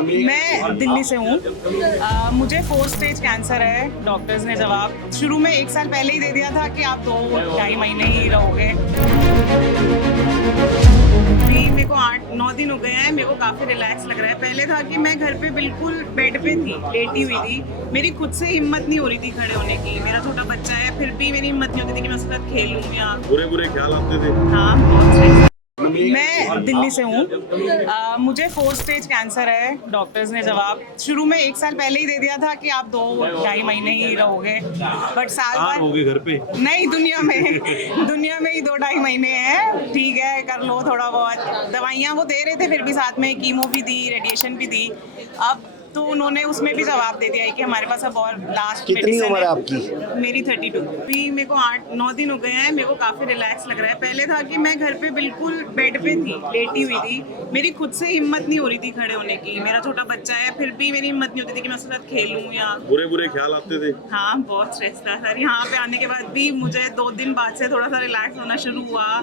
मैं दिल्ली से हूँ। मुझे 4 स्टेज कैंसर है। डॉक्टर्स ने जवाब शुरू में 1 साल पहले ही दे दिया था कि आप 2-2.5 महीने ही रहोगे। अभी मेरे को 8-9 दिन हो गए हैं। मेरे को काफ़ी रिलैक्स लग रहा है। पहले था कि मैं घर पे बिल्कुल बेड पे थी, लेटी हुई थी। मेरी खुद से हिम्मत नहीं हो रही थी खड़े होने की। मेरा छोटा बच्चा है, फिर भी मेरी हिम्मत नहीं होती थी कि मैं उसके साथ खेलूँ या बुरे ख्याल आते थे। हाँ, बहुत स्ट्रेस। मैं दिल्ली से हूँ। मुझे 4 स्टेज कैंसर है। डॉक्टर्स ने जवाब शुरू में 1 साल पहले ही दे दिया था कि आप 2-2.5 महीने ही रहोगे। बट साल भर हो गए घर पे नहीं, दुनिया में ही 2-2.5 महीने हैं। ठीक है, कर लो थोड़ा बहुत। दवाइयाँ वो दे रहे थे, फिर भी साथ में कीमो भी दी, रेडिएशन भी दी। अब तो उन्होंने उसमें भी जवाब दे दिया है कि हमारे पास अब और लास्ट कितनी उम्र है आपकी? मेरी 32। अभी मेरे को 8-9 दिन हो गए हैं। मेरे को काफ़ी रिलैक्स लग रहा है। पहले था कि मैं घर पे बिल्कुल बेड पे थी, लेटी हुई थी। मेरी खुद से हिम्मत नहीं हो रही थी खड़े होने की। मेरा छोटा बच्चा है, फिर भी मेरी हिम्मत नहीं होती थी कि मैं उसके साथ खेलूँ या बुरे ख्याल आते थे। हाँ, बहुत स्ट्रेस था सर। यहाँ पे आने के बाद भी मुझे 2 दिन बाद से थोड़ा सा रिलैक्स होना शुरू हुआ।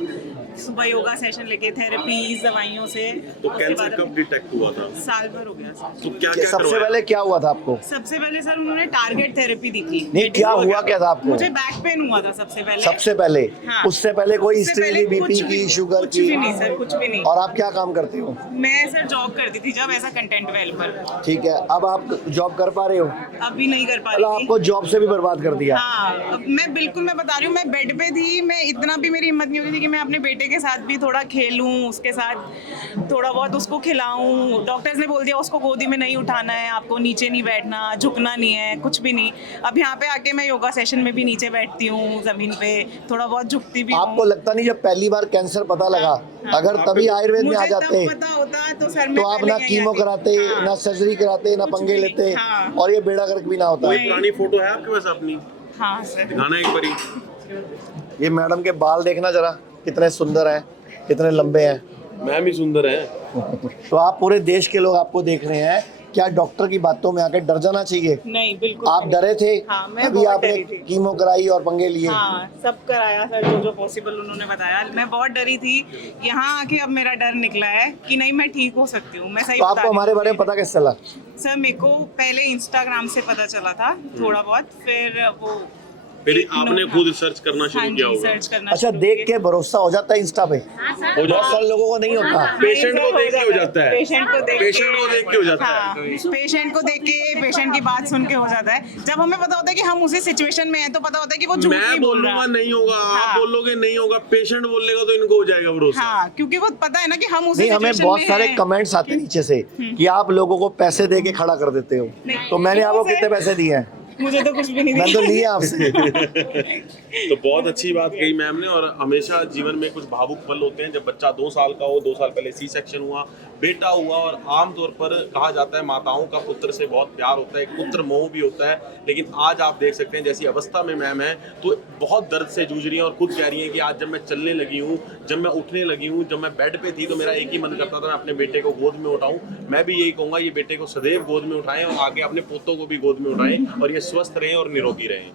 सुबह योगा सेशन लेके, थेरेपीज, दवाइयों से। तो कैंसर कब डिटेक्ट हुआ था? साल भर हो गया सर। तो क्या सबसे पहले क्या हुआ था आपको? सबसे पहले सर उन्होंने टारगेट थेरेपी दी थी। नहीं, क्या हुआ क्या था आपको? मुझे बैक पेन हुआ था सबसे पहले। सबसे पहले? हाँ। उससे पहले कोई उससे हिस्ट्री पहले नहीं, बीपी कुछ भी- की, शुगर कुछ की? भी नहीं सर, कुछ भी नहीं। और आप क्या काम करते हो? मैं सर जॉब करती थी जब, ऐसा कंटेंट डेवलपर। ठीक है, अब आप जॉब कर पा रहे हो? अभी नहीं कर पा मतलब रही थी। आपको जॉब से भी बर्बाद कर दिया? हाँ, अब मैं बता रही हूँ, मैं बेड पे थी। मैं इतना भी मेरी हिम्मत नहीं होती थी कि मैं अपने बेटे के साथ भी थोड़ा खेलूं, उसके साथ थोड़ा बहुत उसको खिलाऊं। डॉक्टर्स ने बोल दिया उसको गोदी में नहीं उठाना है, आपको नीचे नहीं बैठना, झुकना नहीं है, कुछ भी नहीं। अब यहाँ पे आके मैं योगा सेशन में भी नीचे बैठती हूँ, जमीन पे थोड़ा बहुत झुकती भी हूँ। आपको लगता नहीं जब पहली बार कैंसर पता लगा, अगर तभी आयुर्वेद में आ मुझे जाते तब पता होता तो सर तो आप ना कीमो कराते, ना सर्जरी कराते, ना कुछ पंगे भी लेते, हाँ। और ये बेड़ा गर्क भी ना होता। कोई पुरानी फोटो है आपके पास अपनी? हाँ सर। दिखाना एक बारी। ये मैडम के बाल देखना जरा, कितने सुंदर हैं, कितने लंबे हैं। मैम ही सुंदर है। तो आप पूरे देश के लोग आपको देख रहे हैं, क्या डॉक्टर की बातों में आकर डर जाना चाहिए? नहीं, बिल्कुल आप नहीं। डरे थे? हाँ, मैं अभी बहुत आपने डरी थी। कीमो कराई और पंगे लिए? हाँ, सब कराया सर, जो पॉसिबल उन्होंने बताया। मैं बहुत डरी थी। यहाँ आके अब मेरा डर निकला है कि नहीं, मैं ठीक हो सकती हूँ। मैं सही तो बता आपको रही हूँ। हमारे बारे में पता कैसे चला? सर मेरे को पहले इंस्टाग्राम से पता चला था थोड़ा बहुत, फिर वो फिर एक आपने नोट- खुद सर्च करना हाँ शुरू जी, किया होगा। सर्च करना अच्छा, शुरू देख किया। के भरोसा हो जाता है इंस्टा पे? बहुत सारे लोगों को नहीं होता। पेशेंट को देख के हो जाता है। पेशेंट को देख के हो जाता है। हाँ, पेशेंट को देख के, पेशेंट की बात सुन के हो जाता है। जब हमें पता होता है कि हम उसी सिचुएशन में हैं, तो पता होता है कि वो झूठ मैं नहीं बोल रहा। बोलूंगा नहीं होगा, आप हाँ। बोलोगे नहीं होगा, पेशेंट बोलेगा तो इनको हो जाएगा भरोसा। हाँ, क्योंकि वो पता है ना कि हम उसी नहीं, हमें सिचुएशन बहुत में सारे हैं। कमेंट्स आते हैं नीचे से कि आप लोगों को पैसे दे के खड़ा कर देते हो। नहीं, तो मैंने आपको मुझे- कितने पैसे दिए हैं? मुझे तो कुछ भी नहीं मैं तो दिया। लिए आपसे। तो बहुत अच्छी बात कही मैम ने। और हमेशा जीवन में कुछ भावुक पल होते हैं। जब बच्चा 2 साल का हो, 2 साल पहले सी सेक्शन हुआ, बेटा हुआ, और आमतौर पर कहा जाता है माताओं का पुत्र से बहुत प्यार होता है, एक पुत्र मोह भी होता है। लेकिन आज आप देख सकते हैं जैसी अवस्था में मैम है, तो बहुत दर्द से जूझ रही हैं और खुद कह रही हैं कि आज जब मैं चलने लगी हूँ, जब मैं उठने लगी हूँ, जब मैं बेड पे थी, तो मेरा एक ही मन करता था मैं अपने बेटे को गोद में उठाऊं। मैं भी यही कहूँगा, ये बेटे को सदैव गोद में उठाएं और आगे अपने पोतों को भी गोद में उठाएं, और ये स्वस्थ रहें और निरोगी रहें।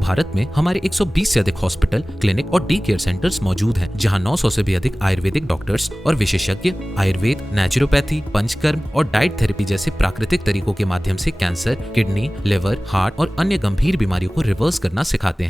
भारत में हमारे 120 से अधिक हॉस्पिटल, क्लिनिक और डी केयर सेंटर्स मौजूद हैं, जहां 900 से भी अधिक आयुर्वेदिक डॉक्टर्स और विशेषज्ञ आयुर्वेद, नेचुरोपैथी, पंचकर्म और डाइट थेरेपी जैसे प्राकृतिक तरीकों के माध्यम से कैंसर, किडनी, लिवर, हार्ट और अन्य गंभीर बीमारियों को रिवर्स करना सिखाते हैं।